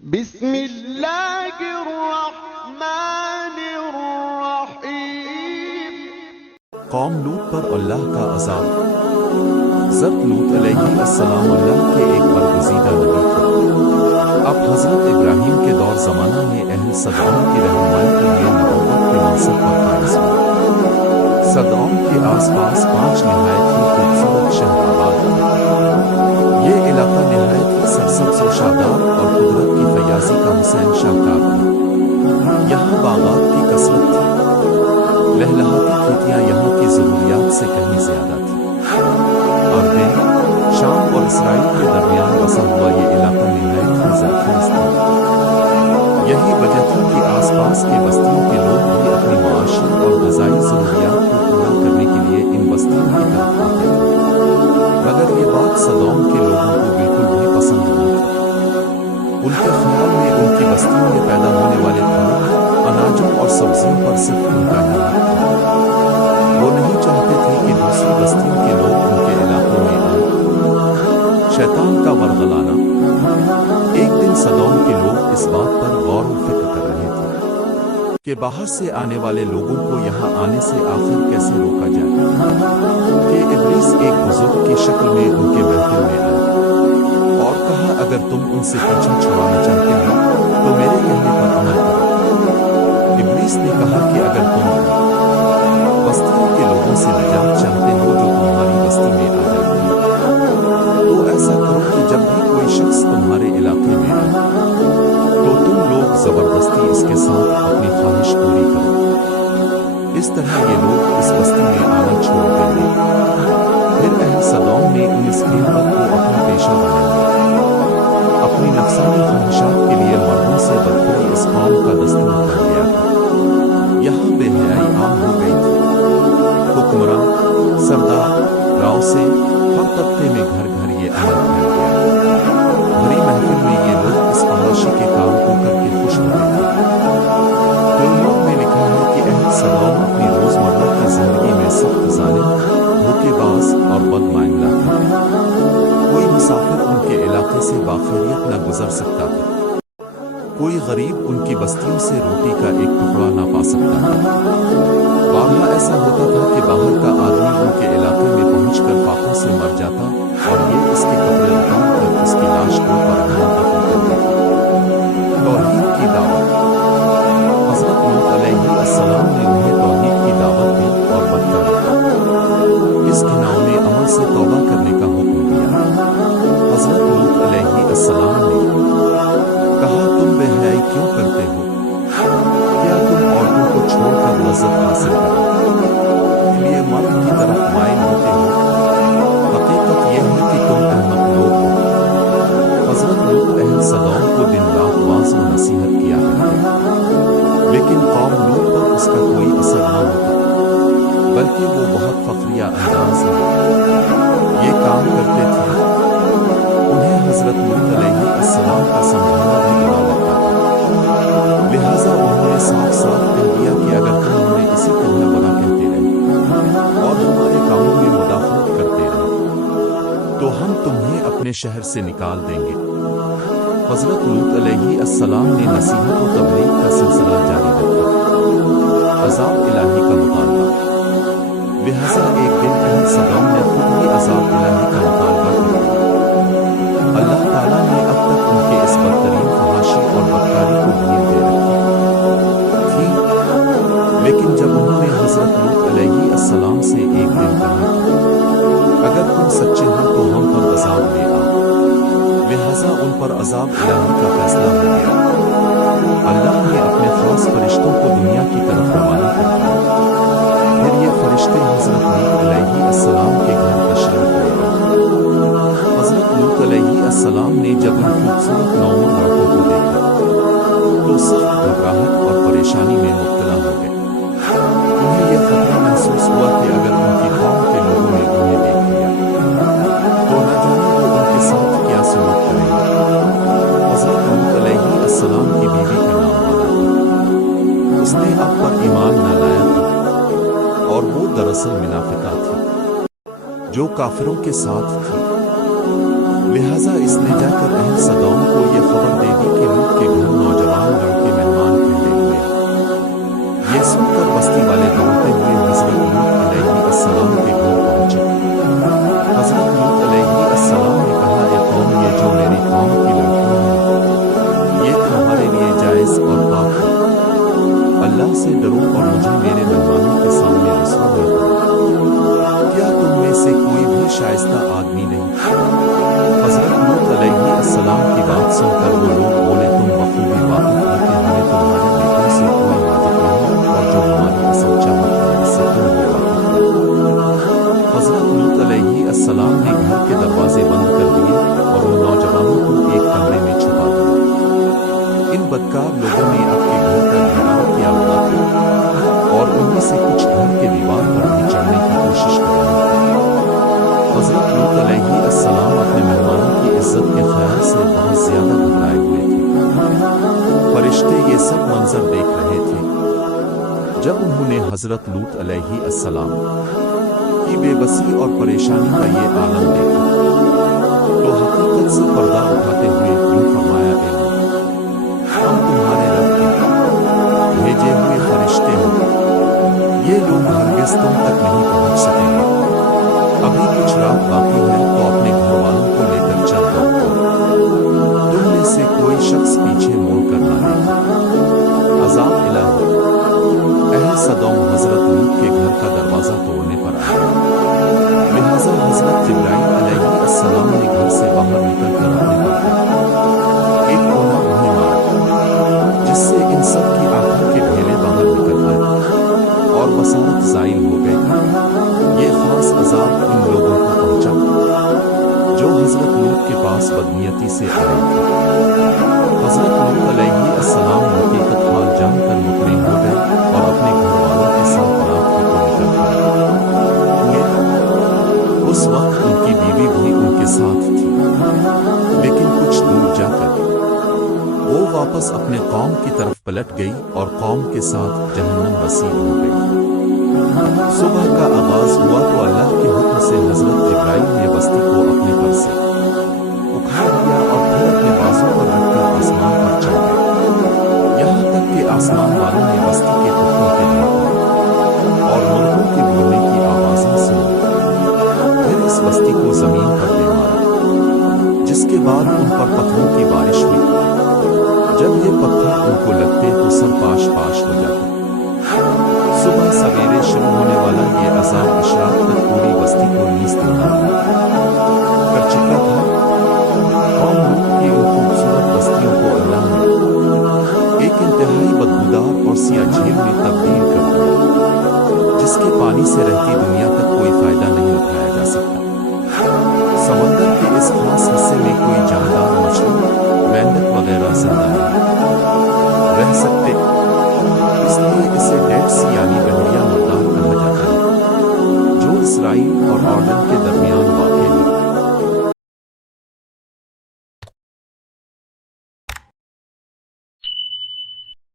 بسم الله الرحمن الرحیم۔ قوم لوط پر اللہ کا عذاب۔ ضبط لوط علیہ السلام اللہ کے ایک برگزیدہ نبی تھے۔ اب حضرت ابراہیم کے دور زمانہ میں اہل صدعون کی رہنمائی کے لیے نبوت کے منصب پر فائز ہوئے۔ صدعون کے آس پاس 5 نہایت ہی خوبصورت شہر آباد تھے۔ یہ علاقہ نہایت ہی سرسبز و شاداب اور قدرت کی فیاضی کا حسین شاہکار تھا۔ یہاں باغات کی کثرت تھی، لہلہاتی کھیتیاں یہاں کی ضروریات سے کہیں زیادہ تھیں۔ اردن، شام اور اسرائیل کے درمیان بسا ہوا یہ علاقہ نہایت ہی زرخیز تھا۔ یہی وجہ تھی کہ آس پاس کے بستیوں کے لوگ بھی اپنی معاشی اور غذائی ضروریات کو پورا کرنے کے لیے ان بستیوں کی طرف آتے تھے، مگر یہ بات صدعون کے لوگوں کو بالکل بھی پسند نہیں تھی۔ ان کے خیال میں ان کی بستیوں میں پیدا ہونے والے پھلوں، اناجوں اور سبزیوں پر صرف ان کا ہی حق تھا۔ وہ نہیں چاہتے تھے کہ دوسری بستیوں کے لوگ ان کے علاقوں میں آئیں۔ شیطان کا ورغلانا۔ ایک دن صدعون کے لوگ اس بات پر غور و فکر کر رہے تھے کہ باہر سے آنے والے لوگوں کو یہاں آنے سے آخر کیسے روکا جائے کہ ابلیس ایک بزرگ کی شکل میں ان کے محفل میں آیا اور کہا، اگر تم ان سے پیچھا چھڑانا چاہتے ہو تو میرے کہنے پر عمل کرو۔ ابلیس نے کہا کہ اگر تم بستیوں کے لوگوں سے نجات چاہتے ہو جو تمہاری بستی میں آ جاتے ہیں تو ایسا کرو کہ جب بھی کوئی شخص تمہارے علاقے میں آئے تو تم لوگ زبردستی اس کے ساتھ اپنی خواہش پوری کرو۔ اس طرح یہ لوگ اس بستی میں آنا چھوڑ دیں گے، پھر اہل صدعون نے اس حکمت کو اپنا پیشہ بنا لیا۔ اپنی نفسانی خواہشات کے لیے مردوں سے بدتری اس قوم کا دستور بن گیا تھا۔ یہاں بے حیائی عام ہو گئی تھی۔ حکمراں، سردار، راؤ سے ہر طبقے میں گھر گھر یہ عمل پھیل گیا۔ بھری محفل میں یہ لوگ اس فحاشی کے کام کو کر کے خوش ہوتے تھے۔ علماء میں لکھا ہے کہ اہل صدعون اپنی روزمرہ کی زندگی میں سخت ظالم، دھوکے باز اور بد معاملہ تھے۔ کوئی مسافر ان کے علاقے سے باخیریت نہ گزر سکتا تھا، کوئی غریب ان کی بستیوں سے روٹی کا ایک ٹکڑا نہ پا سکتا تھا۔ بارہا ایسا ہوتا تھا کہ باہر کا آدمی ان کے علاقے میں پہنچ کر فاقوں سے مر جاتا اور یہ اس کے کپڑے اتار کر اس کی لاش کو پرانا دفن کر دیتے۔ توحید کی دعوت۔ حضرت لوط علیہ السلام نے انہیں توحید کی دعوت دی اور بدکاری کی۔ اس گھناؤنے عمل سے توبہ کرنے کا حکم دیا۔ حضرت لوط علیہ السلام نے کہا، تم بے حیائی کیوں کرتے ہو؟ کیا تم عورتوں کو چھوڑ کر لذت حاصل کرو کے لیے مرد کی طرف مائل ہوتے ہو؟ حقیقت یہ ہے کہ تم احمق لوگ ہو۔ حضرت لوط اہل صدعون کو دن رات واعظ و نصیحت کیا کرتے، لیکن قوم لوط پر اس کا کوئی اثر نہ ہوتا، بلکہ وہ بہت فخریہ انداز میں یہ کام کرتے تھے۔ انہیں حضرت لوط علیہ السلام کا سمجھانا بھی برا لگتا تھا، لہٰذا انہوں نے صاف صاف کہہ دیا کہ اگر تم ہمیں اسی طرح برا کہتے رہے اور ہمارے کاموں میں مداخلت کرتے رہے تو ہم تمہیں اپنے شہر سے نکال دیں گے۔ حضرت لوط علیہ السلام نے نصیحت و تبلیغ کا سلسلہ جاری رکھا۔ عذاب الہی کا مطالبہ۔ لہٰذا ایک دن اہل صدعون نے خود ہی عذاب الہی کا مطالبہ کر دیا۔ اللہ تعالیٰ نے اب تک ان کے اس بدترین فحاشی اور بدکاری کو ڈھیل دے رکھی تھی، لیکن جب انہوں نے حضرت لوط علیہ السلام سے ایک دن کہا کہ اگر تم سچے ہو تو ہم پر عذاب لے آؤ، لہٰذا ان پر عذاب الہی کا فیصلہ ہو گیا۔ اللہ نے اپنے خاص فرشتوں کو دنیا کی طرف روانہ کر دیا۔ پھر یہ فرشتے حضرت لوط علیہ السلام کے گھر تشریف لے آئے۔ حضرت لوط علیہ السلام نے جب ان خوبصورت نوعور لڑکوں کو دیکھا تو سخت گھبراہٹ اور پریشانی میں مبتلا ہو گئے۔ انہیں یہ خطرہ محسوس ہوا کہ اگر ان کی قوم کے لوگوں نے انہیں دیکھ لیا تو نہ جانے وہ ان کے ساتھ کیا سلوک کریں گے۔ حضرت لوط علیہ السلام کی بیوی کا نام والا تھا۔ اس نے اب پر ایمان نہ لایا تھا اور وہ دراصل منافقہ تھی جو کافروں کے ساتھ تھی۔ لہٰذا اس نے جا کر اہل صدعون کو یہ خبر دے دی کہ لوط منظر دیکھ رہے تھے جب انہوں نے حضرت لوط علیہ السلام کی بے بسی اور پریشانی کا یہ عالم دیکھا تو حقیقت سے پردہ اٹھاتے ہوئے یوں فرمایا، اے لوط، ہم تمہارے رب کے بھیجے ہوئے فرشتے ہیں، یہ لوگ ہرگز تم تک نہیں پہنچ سکیں گے، ابھی کچھ رات باقی ہے تو اپنے گھر والوں کو لے کر چل دو، تم میں سے کوئی شخص پیچھے موڑ کر نہ دیکھے۔ عذاب الہی۔ اہل سدوم حضرت لوط کے گھر کا دروازہ توڑنے پر آئے، لہذا حضرت جبرائیل علیہ السلام نے گھر سے باہر نکل کر اپنے پر ایک کونا انہیں مارا، جس سے ان سب کی آنکھوں کے بھیلے باہر نکل گئے اور بصارت زائل ہو گئی۔ یہ خاص عذاب ان لوگوں کو پہنچا جو حضرت لوط کے پاس بدنیتی سے آئے تھے۔ حضرت لوط علیہ السلام حقیقت حال جان کر مطمئن ہو گئے اور اپنے گھر والوں کے ساتھ رات کو نکل پڑے۔ اس وقت ان کی بیوی بھی ان کے ساتھ تھی، لیکن کچھ دور جا کر وہ واپس اپنے قوم کی طرف پلٹ گئی اور قوم کے ساتھ جہنم رسید ہو گئی۔ صبح کا آغاز ہوا تو اللہ کے حکم سے حضرت جبرائیل نے بستی کو اپنے پر سے اکھاڑ دیا اور پھر اپنے بازو پر رکھ کر آسمان پر چڑھ گئے، یہاں تک کہ آسمان والوں نے بستی کے پتوں کے دھڑکنے اور مرغوں کے بولنے کی آوازیں سنی، پھر اس بستی کو زمین پر دے مارا، جس کے بعد ان پر پتھروں کی بارش ہوئی۔ جب یہ پتھر ان کو لگتے تو سر پاش پاش ہو جاتے۔ صبح سویرے شروع ہونے والا یہ عذاب اشراق تک پوری بستی کو نیز نہال کر چکا تھا۔ قوم لوط کی ان خوبصورت بستیوں کو اللہ نے ایک انتہائی بدبودار اور سیاہ جھیل میں تبدیل کر دیا، جس کے پانی سے رہتی دنیا تک کوئی فائدہ نہیں اٹھایا جا سکتا۔ سمندر کے اس خاص حصے میں کوئی جاندار مچھلی، مینڈک وغیرہ زندہ نہیں رہ سکتے، اس لیے اسے ڈیڈ سی یعنی بحریہ مردار کہا جاتا ہے، جو اسرائیل اور اردن کے درمیان